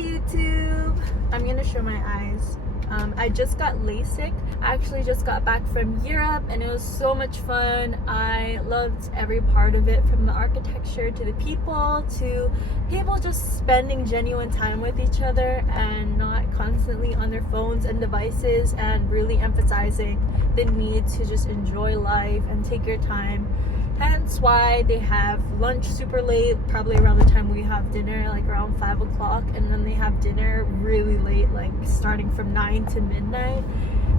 YouTube. I'm gonna show my eyes. I just got LASIK. I actually just got back from Europe and it was so much fun. I loved every part of it, from the architecture to the people to people just spending genuine time with each other and not constantly on their phones and devices, and really emphasizing the need to just enjoy life and take your time. Hence why they have lunch super late, probably around the time we have dinner, like around 5 o'clock, and then they have dinner really late, like starting from 9 to midnight.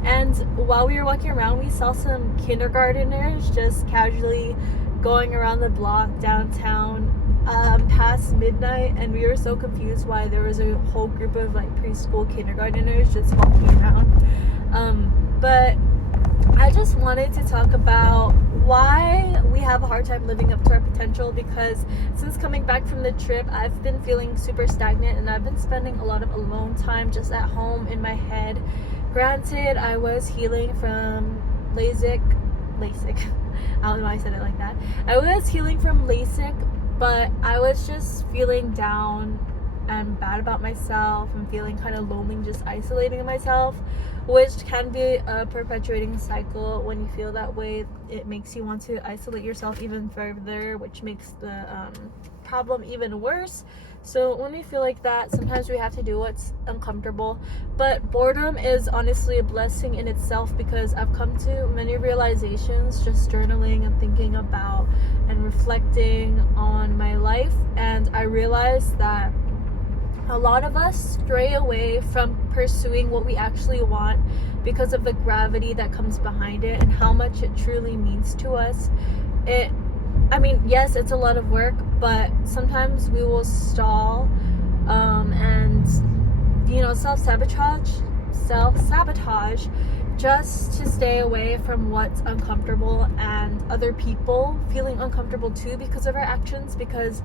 And while we were walking around, we saw some kindergarteners just casually going around the block downtown past midnight, and we were so confused why there was a whole group of like preschool kindergarteners just walking around. But I just wanted to talk about why we have a hard time living up to our potential, because since coming back from the trip, I've been feeling super stagnant and I've been spending a lot of alone time just at home in my head. Granted, I was healing from LASIK. I don't know why I said it like that. I was healing from LASIK, but I was just feeling down and bad about myself and feeling kind of lonely, just isolating myself, which can be a perpetuating cycle. When you feel that way, it makes you want to isolate yourself even further, which makes the problem even worse. So when we feel like that, sometimes we have to do what's uncomfortable. But boredom is honestly a blessing in itself, because I've come to many realizations just journaling and thinking about and reflecting on my life, and I realized that a lot of us stray away from pursuing what we actually want because of the gravity that comes behind it and how much it truly means to us. Yes, it's a lot of work, but sometimes we will stall and self-sabotage just to stay away from what's uncomfortable, and other people feeling uncomfortable too because of our actions, because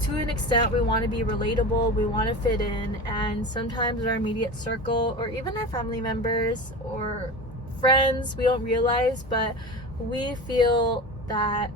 to an extent we want to be relatable, we want to fit in, and sometimes our immediate circle or even our family members or friends, we don't realize, but we feel that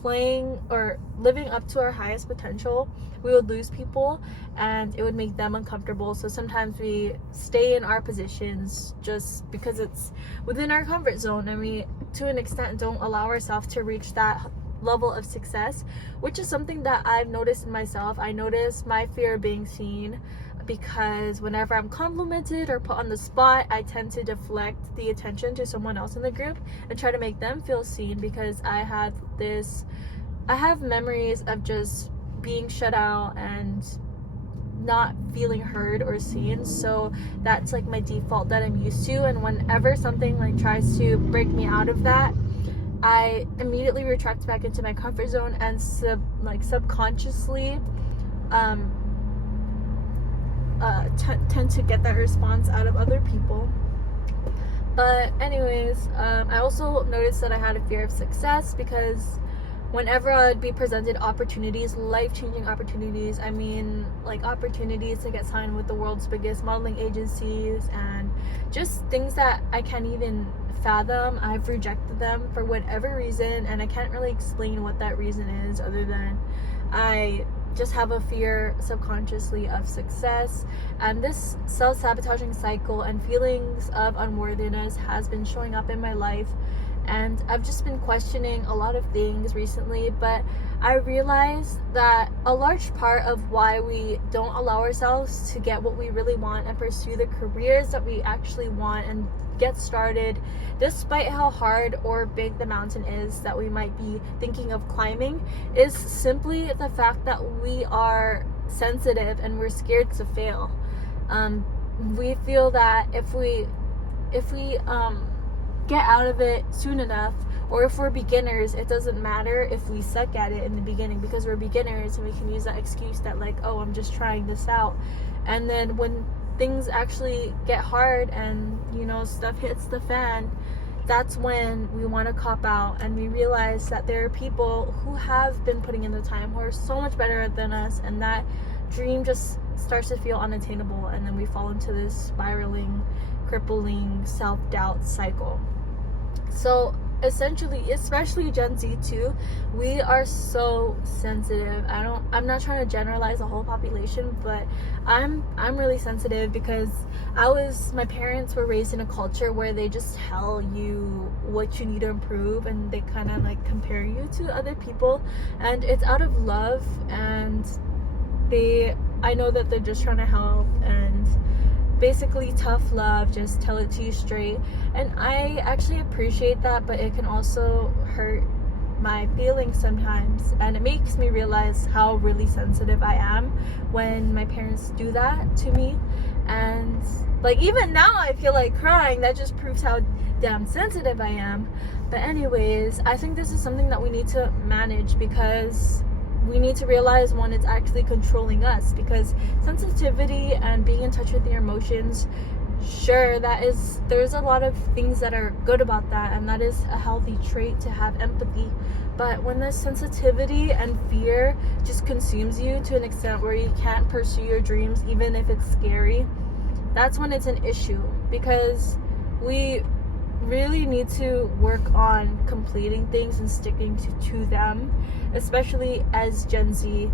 playing or living up to our highest potential, we would lose people and it would make them uncomfortable. So sometimes we stay in our positions just because it's within our comfort zone, and we to an extent don't allow ourselves to reach that level of success, which is something that I've noticed in myself. I notice my fear of being seen, because whenever I'm complimented or put on the spot, I tend to deflect the attention to someone else in the group and try to make them feel seen, because I have memories of just being shut out and not feeling heard or seen. So that's like my default that I'm used to, and whenever something like tries to break me out of that, I immediately retract back into my comfort zone and subconsciously tend to get that response out of other people. But anyways, I also noticed that I had a fear of success, because whenever I'd be presented opportunities, life-changing opportunities, opportunities to get signed with the world's biggest modeling agencies and just things that I can't even fathom, I've rejected them for whatever reason, and I can't really explain what that reason is, other than I just have a fear subconsciously of success. And this self-sabotaging cycle and feelings of unworthiness has been showing up in my life, and I've just been questioning a lot of things recently. But I realized that a large part of why we don't allow ourselves to get what we really want and pursue the careers that we actually want and get started, despite how hard or big the mountain is that we might be thinking of climbing, is simply the fact that we are sensitive and we're scared to fail. We feel that if we get out of it soon enough, or if we're beginners, it doesn't matter if we suck at it in the beginning, because we're beginners and we can use that excuse that like, oh, I'm just trying this out. And then when things actually get hard and stuff hits the fan, that's when we want to cop out, and we realize that there are people who have been putting in the time who are so much better than us, and that dream just starts to feel unattainable, and then we fall into this spiraling, crippling self-doubt cycle. So essentially, especially Gen Z too, we are so sensitive. I'm not trying to generalize the whole population, but I'm really sensitive because my parents were raised in a culture where they just tell you what you need to improve, and they kind of like compare you to other people, and it's out of love, and I know that they're just trying to help, and basically tough love, just tell it to you straight. And I actually appreciate that, but it can also hurt my feelings sometimes, and it makes me realize how really sensitive I am when my parents do that to me. And like, even now I feel like crying. That just proves how damn sensitive I am. But anyways, I think this is something that we need to manage, because we need to realize when it's actually controlling us, because sensitivity and being in touch with your emotions, sure, there's a lot of things that are good about that, and that is a healthy trait to have empathy. But when the sensitivity and fear just consumes you to an extent where you can't pursue your dreams even if it's scary, that's when it's an issue, because we really need to work on completing things and sticking to them, especially as Gen Z.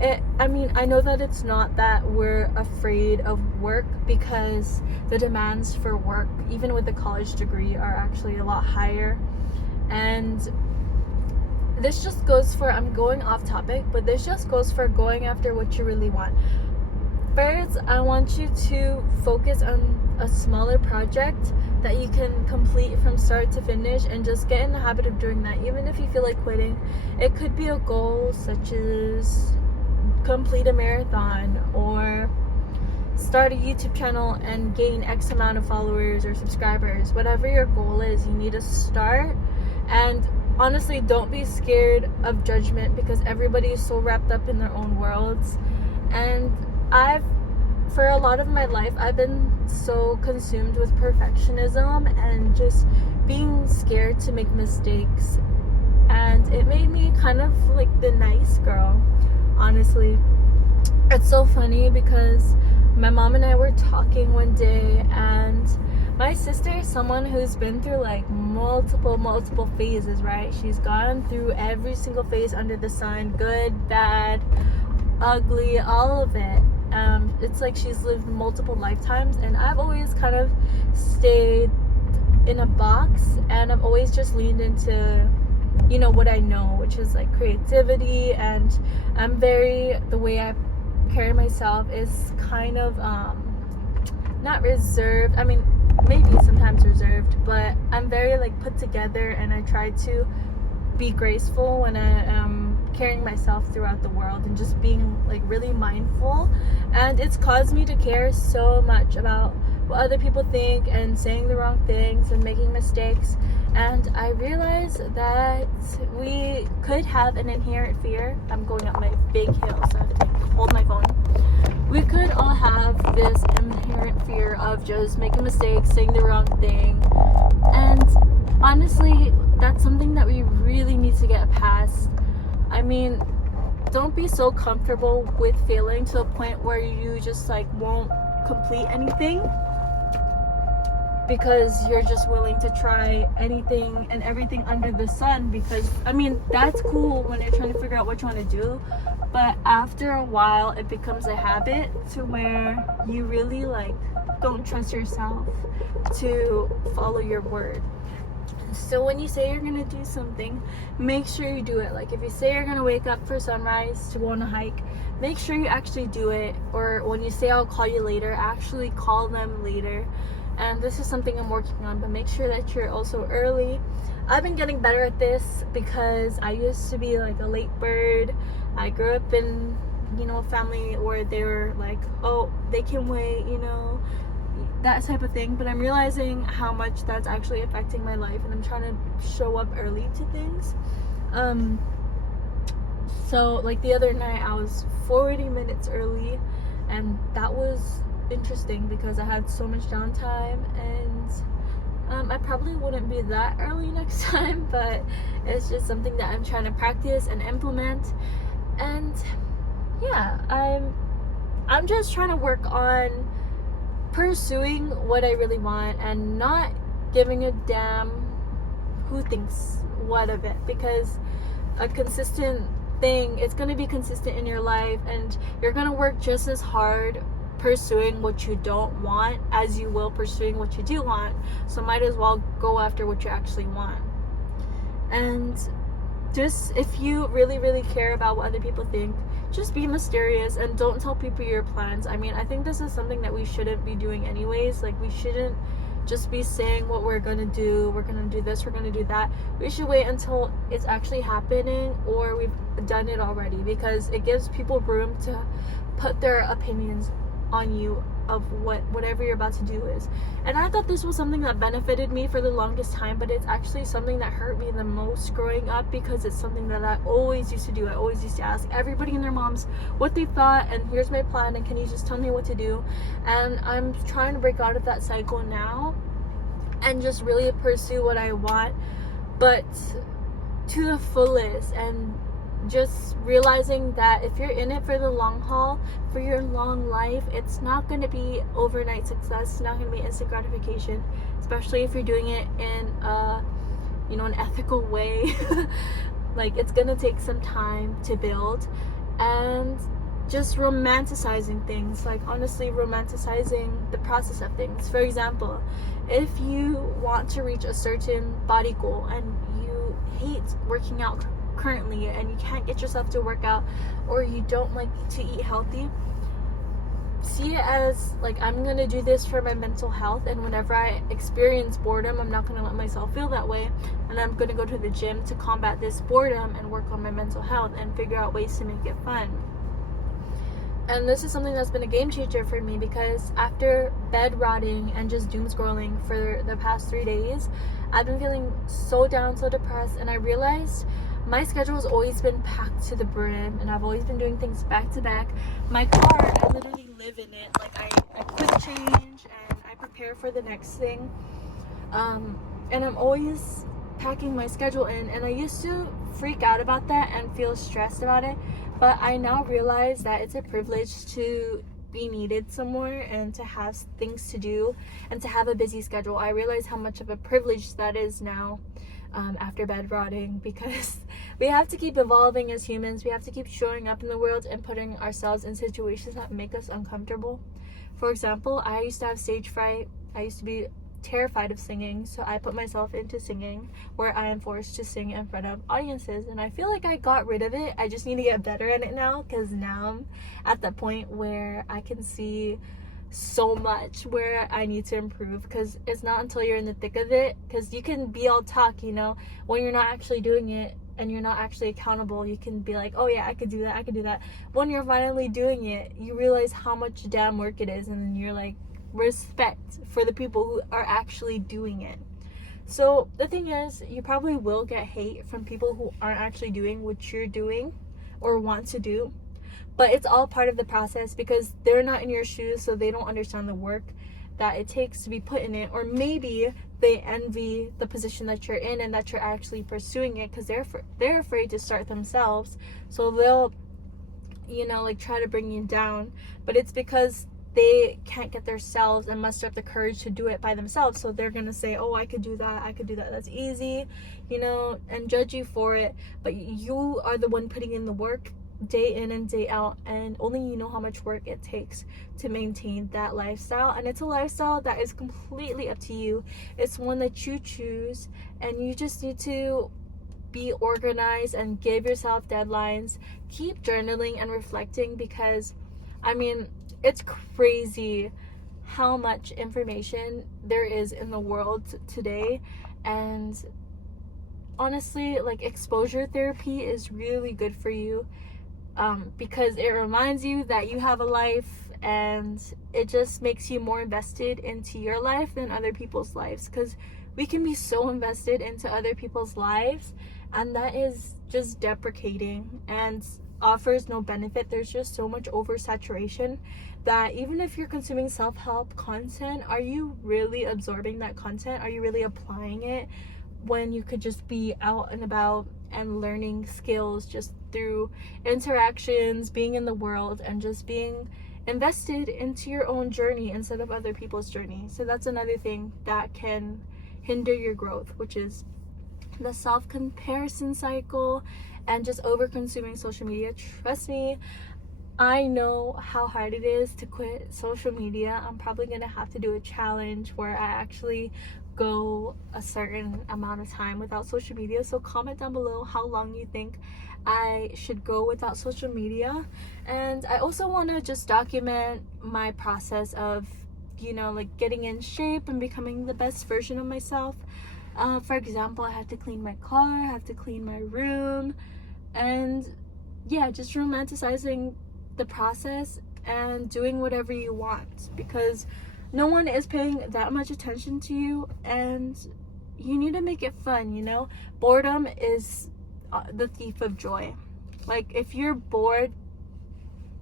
I know that it's not that we're afraid of work, because the demands for work, even with a college degree, are actually a lot higher. And this just goes for, I'm going off topic, but this just goes for going after what you really want. First, I want you to focus on a smaller project that you can complete from start to finish, and just get in the habit of doing that, even if you feel like quitting. It could be a goal such as complete a marathon, or start a YouTube channel and gain X amount of followers or subscribers. Whatever your goal is, you need to start. And honestly, don't be scared of judgment, because everybody is so wrapped up in their own worlds. And for a lot of my life, I've been so consumed with perfectionism and just being scared to make mistakes, and it made me kind of like the nice girl, honestly. It's so funny because my mom and I were talking one day, and my sister is someone who's been through like multiple phases, right? She's gone through every single phase under the sun, good, bad, ugly, all of it. It's like she's lived multiple lifetimes, and I've always kind of stayed in a box, and I've always just leaned into, what I know, which is like creativity. And the way I carry myself is kind of not reserved. I mean, maybe sometimes reserved, but I'm very like put together, and I try to be graceful when I am carrying myself throughout the world, and just being like really mindful. And it's caused me to care so much about what other people think, and saying the wrong things and making mistakes. And I realized that we could have an inherent fear. I'm going up my big hill, so I have to hold my phone. We could all have this inherent fear of just making mistakes, saying the wrong thing. And honestly, that's something that we really need to get past. I mean, don't be so comfortable with failing to the point where you just like won't complete anything, because you're just willing to try anything and everything under the sun. Because that's cool when you're trying to figure out what you want to do, but after a while it becomes a habit to where you really like don't trust yourself to follow your word. So when you say you're gonna do something, make sure you do it. Like if you say you're gonna wake up for sunrise to go on a hike, make sure you actually do it. Or when you say I'll call you later, actually call them later. And this is something I'm working on, but make sure that you're also early. I've been getting better at this, because I used to be like a late bird. I grew up in a family where they were like, oh, they can wait, that type of thing. But I'm realizing how much that's actually affecting my life, and I'm trying to show up early to things. So like the other night I was 40 minutes early, and that was interesting because I had so much downtime. And I probably wouldn't be that early next time, but it's just something that I'm trying to practice and implement. And yeah, I'm just trying to work on pursuing what I really want, and not giving a damn who thinks what of it, because a consistent thing, it's going to be consistent in your life, and you're going to work just as hard pursuing what you don't want as you will pursuing what you do want. So might as well go after what you actually want. And just, if you really, really care about what other people think, just be mysterious and don't tell people your plans. I mean, I think this is something that we shouldn't be doing anyways. Like, we shouldn't just be saying what we're gonna do. We're gonna do this, we're gonna do that. We should wait until it's actually happening, or we've done it already, because it gives people room to put their opinions on you of whatever you're about to do is. And I thought this was something that benefited me for the longest time, but it's actually something that hurt me the most growing up, because it's something that I always used to do. I always used to ask everybody and their moms what they thought, and here's my plan, and can you just tell me what to do? And I'm trying to break out of that cycle now and just really pursue what I want, but to the fullest, and just realizing that if you're in it for the long haul, for your long life, it's not going to be overnight success. It's not going to be instant gratification, especially if you're doing it in an ethical way. Like, it's going to take some time to build. And just romanticizing things, like honestly romanticizing the process of things. For example, if you want to reach a certain body goal and you hate working out currently and you can't get yourself to work out, or you don't like to eat healthy, see it as like, I'm gonna do this for my mental health, and whenever I experience boredom, I'm not gonna let myself feel that way, and I'm gonna go to the gym to combat this boredom and work on my mental health and figure out ways to make it fun. And this is something that's been a game changer for me, because after bed rotting and just doom scrolling for the past 3 days, I've been feeling so down, so depressed, and I realized my schedule has always been packed to the brim, and I've always been doing things back to back. My car, I literally live in it. Like, I quick change and I prepare for the next thing. And I'm always packing my schedule in, and I used to freak out about that and feel stressed about it, but I now realize that it's a privilege to be needed somewhere and to have things to do and to have a busy schedule. I realize how much of a privilege that is now, after bed rotting, because we have to keep evolving as humans. We have to keep showing up in the world and putting ourselves in situations that make us uncomfortable. For example, I used to have stage fright. I used to be terrified of singing, so I put myself into singing, where I am forced to sing in front of audiences, and I feel like I got rid of it. I just need to get better at it now, because now I'm at the point where I can see so much where I need to improve, because it's not until you're in the thick of it, because you can be all talk, when you're not actually doing it and you're not actually accountable, you can be like, oh yeah, I could do that. When you're finally doing it, you realize how much damn work it is, and then you're like, respect for the people who are actually doing it. So the thing is, you probably will get hate from people who aren't actually doing what you're doing or want to do, but it's all part of the process, because they're not in your shoes, so they don't understand the work that it takes to be put in it. Or maybe they envy the position that you're in and that you're actually pursuing it, because they're afraid to start themselves, so they'll try to bring you down. But it's because they can't get themselves and muster up the courage to do it by themselves, so they're gonna say, oh, I could do that, that's easy, and judge you for it. But you are the one putting in the work day in and day out, and only you know how much work it takes to maintain that lifestyle. And it's a lifestyle that is completely up to you. It's one that you choose, and you just need to be organized and give yourself deadlines. Keep journaling and reflecting, because it's crazy how much information there is in the world today. And honestly, exposure therapy is really good for you, because it reminds you that you have a life, and it just makes you more invested into your life than other people's lives, because we can be so invested into other people's lives, and that is just deprecating and offers no benefit. There's just so much oversaturation that even if you're consuming self-help content, are you really absorbing that content? Are you really applying it, when you could just be out and about and learning skills just through interactions, being in the world, and just being invested into your own journey instead of other people's journey? So that's another thing that can hinder your growth, which is the self-comparison cycle, and just over-consuming social media. Trust me, I know how hard it is to quit social media. I'm probably gonna have to do a challenge where I actually go a certain amount of time without social media. So comment down below how long you think I should go without social media. And I also want to just document my process of, like getting in shape and becoming the best version of myself. For example, I have to clean my car, I have to clean my room, and yeah, just romanticizing the process and doing whatever you want, because no one is paying that much attention to you, and you need to make it fun. Boredom is the thief of joy. Like, if you're bored,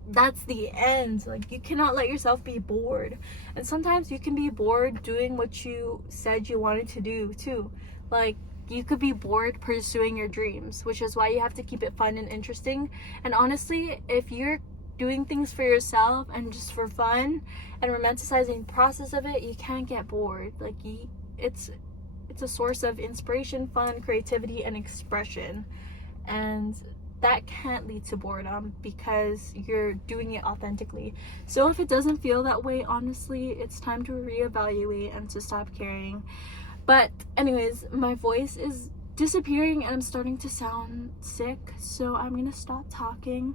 that's the end. Like, you cannot let yourself be bored. And sometimes you can be bored doing what you said you wanted to do too. Like, you could be bored pursuing your dreams, which is why you have to keep it fun and interesting. And honestly, if you're doing things for yourself and just for fun and romanticizing the process of it, you can't get bored. Like, it's a source of inspiration, fun, creativity, and expression, and that can't lead to boredom because you're doing it authentically. So if it doesn't feel that way, honestly, it's time to reevaluate and to stop caring. But anyways, my voice is disappearing and I'm starting to sound sick, so I'm gonna stop talking.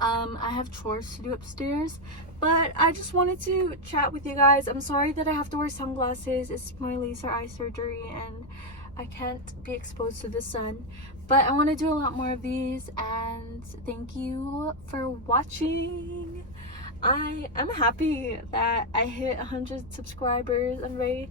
I have chores to do upstairs, but I just wanted to chat with you guys. I'm sorry that I have to wear sunglasses. It's my laser eye surgery and I can't be exposed to the sun, but I want to do a lot more of these, and thank you for watching. I'm happy that I hit 100 subscribers. I'm very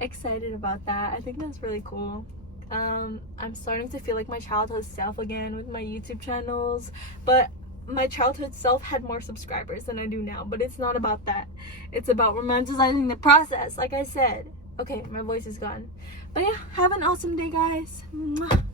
excited about that. I think that's really cool. I'm starting to feel like my childhood self again with my YouTube channels, but my childhood self had more subscribers than I do now. But it's not about that. It's about romanticizing the process, like I said. Okay, my voice is gone. But yeah, have an awesome day, guys. Mwah.